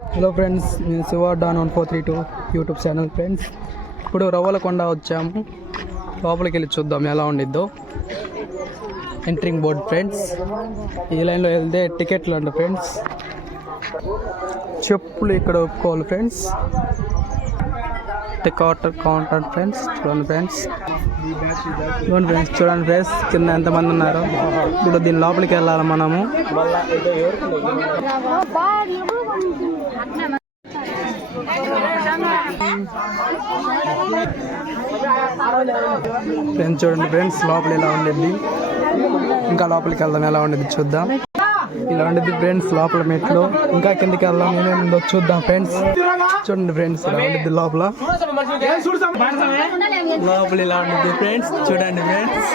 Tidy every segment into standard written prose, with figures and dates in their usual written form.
Hello friends, నేను Shiva Don 1432 YouTube channel. Friends, ఇప్పుడు రవ్వలకొండ వచ్చాము. లోపలికి వెళ్ళి చూద్దాం ఎలా ఉండిద్దో. ఎంట్రింగ్ బోర్డ్ ఫ్రెండ్స్, ఈ లైన్లో వెళ్తే టికెట్లు అండి ఫ్రెండ్స్. చెప్పులు ఇక్కడ ఒప్పుకోవాలి ఫ్రెండ్స్. కౌంటర్ ఫ్రెండ్స్, చూడండి ఫ్రెండ్స్. చూడండి ఫ్రెండ్స్ కింద ఎంతమంది ఉన్నారు. ఇప్పుడు దీని లోపలికి వెళ్ళాలి మనము. ఫ్రెండ్స్ చూడండి ఫ్రెండ్స్, లోపల ఎలా ఉండేది. ఇంకా లోపలికి వెళ్దాం, ఎలా ఉండేది చూద్దాం. ఇలా ఉండేది ఫ్రెండ్స్ లోపల మెట్లు. ఇంకా కిందకి వెళ్దాం, ఏమేమిందో చూద్దాం ఫ్రెండ్స్. చూడండి ఫ్రెండ్స్, ఇలా ఉండేది లోపల. లోపల ఇలా ఉండేది ఫ్రెండ్స్. చూడండి ఫ్రెండ్స్,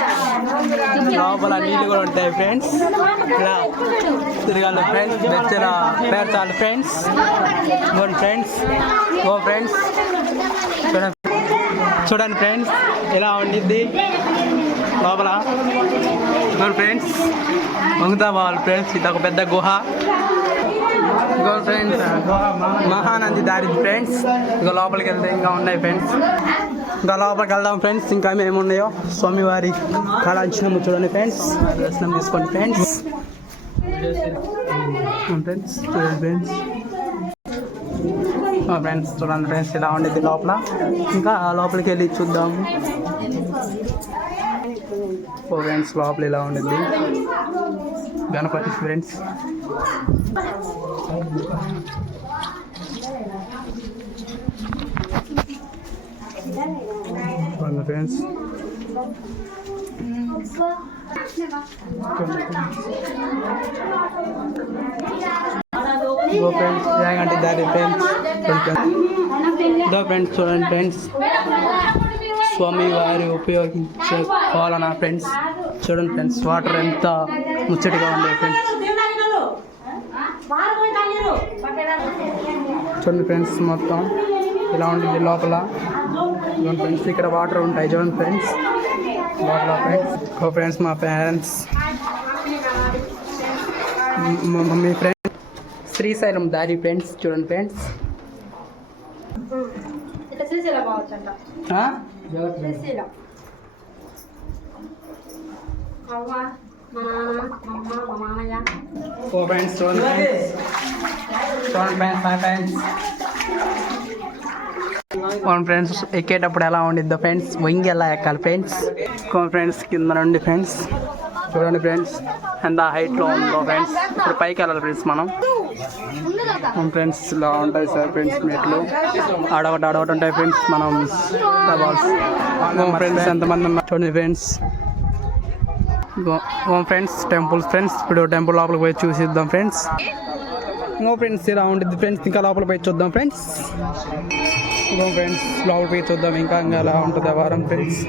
లోపల నీళ్ళు కూడా ఉంటాయి ఫ్రెండ్స్. ఇలా తిరగాలి ఫ్రెండ్స్, బెచ్చలా పేర్చాలి ఫ్రెండ్స్. ఇవ్వండి ఫ్రెండ్స్, ఓ ఫ్రెండ్స్ చూడండి ఫ్రెండ్స్ ఇలా ఉండిద్ది లోపల. ఫ్రెండ్స్ వంగుతా పోవాలి ఫ్రెండ్స్. ఇది ఒక పెద్ద గుహ. ఇంకో ఫ్రెండ్స్ మహానంది దారి ఫ్రెండ్స్. ఇంకా లోపలికి వెళ్తే ఇంకా ఉన్నాయి ఫ్రెండ్స్. ఇంకా లోపలికి వెళ్దాం ఫ్రెండ్స్. ఇంకా మేము ఉన్నాయో స్వామివారి కళాంచనము చూడండి ఫ్రెండ్స్. దర్శనం తీసుకోండి ఫ్రెండ్స్. ఫ్రెండ్స్ చూడండి ఫ్రెండ్స్. ఫ్రెండ్స్ చూడండి ఫ్రెండ్స్ ఇలా ఉండేది లోపల. ఇంకా లోపలికి వెళ్ళి చూద్దాము. ఓ ఫ్రెండ్స్ లోపల ఇలా ఉండేది గణపతి ఫ్రెండ్స్. ఫ్రెండ్స్ ఫ్రెండ్స్ దారి ఫ్రెండ్స్. ఫ్రెండ్స్ చూడండి ఫ్రెండ్స్, స్వామి వారి ఉపయోగించే పాలన ఫ్రెండ్స్. చూడండి ఫ్రెండ్స్, వాటర్ ఎంత ముచ్చటిగా ఉంది ఫ్రెండ్స్. చూడండి ఫ్రెండ్స్ మొత్తం ఇలా ఉంటుంది లోపల. చూడండి ఫ్రెండ్స్, ఇక్కడ వాటర్ ఉంటాయి చూడండి ఫ్రెండ్స్ లోపల ఫ్రెండ్స్. ఓ ఫ్రెండ్స్ మా పేరెంట్స్, మమ్మీ ఫ్రెండ్స్. శ్రీశైలం దారి ఫ్రెండ్స్. చూడండి ఫ్రెండ్స్, ఓ ఫ్రెండ్స్ చూడండి ఫ్రెండ్స్. చూడండి ఫ్రెండ్స్ మై ఫ్రెండ్స్. అవును ఫ్రెండ్స్, ఎక్కేటప్పుడు ఎలా ఉండిద్దో ఫ్రెండ్స్. వంగి ఎలా ఎక్కాలి ఫ్రెండ్స్. ఫ్రెండ్స్ కింద నుండి ఫ్రెండ్స్ చూడండి ఫ్రెండ్స్ ఎంత హైట్లో ఉందో ఫ్రెండ్స్. ఇప్పుడు పైకి వెళ్ళాలి ఫ్రెండ్స్ మనం. ఫ్రెండ్స్ ఇలా ఉంటాయి సార్ ఫ్రెండ్స్ మెట్లు. ఆడవటి ఉంటాయి ఫ్రెండ్స్. మనం ఫ్రెండ్స్ ఎంతమంది ఉన్నారు చూడండి ఫ్రెండ్స్. Friends temples friends. ఇప్పుడు టెంపుల్ లోపలికి పోయి చూసిద్దాం ఫ్రెండ్స్. ఫ్రెండ్స్ ఇలా ఉంటుంది ఫ్రెండ్స్. ఇంకా లోపల పోయి చూద్దాం ఫ్రెండ్స్. ఫ్రెండ్స్ లోపల పోయి చూద్దాం ఇంకా ఎలా ఉంటుంది వారం ఫ్రెండ్స్.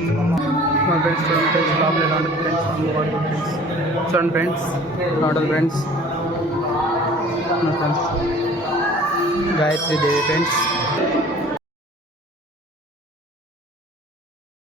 ఫ్రెండ్స్ చూడండి ఫ్రెండ్స్ లోపల ఎలా ఉంటుంది ఫ్రెండ్స్. చూడండి ఫ్రెండ్స్ లోపల ఫ్రెండ్స్. గాయత్రి దేవి ఫ్రెండ్స్.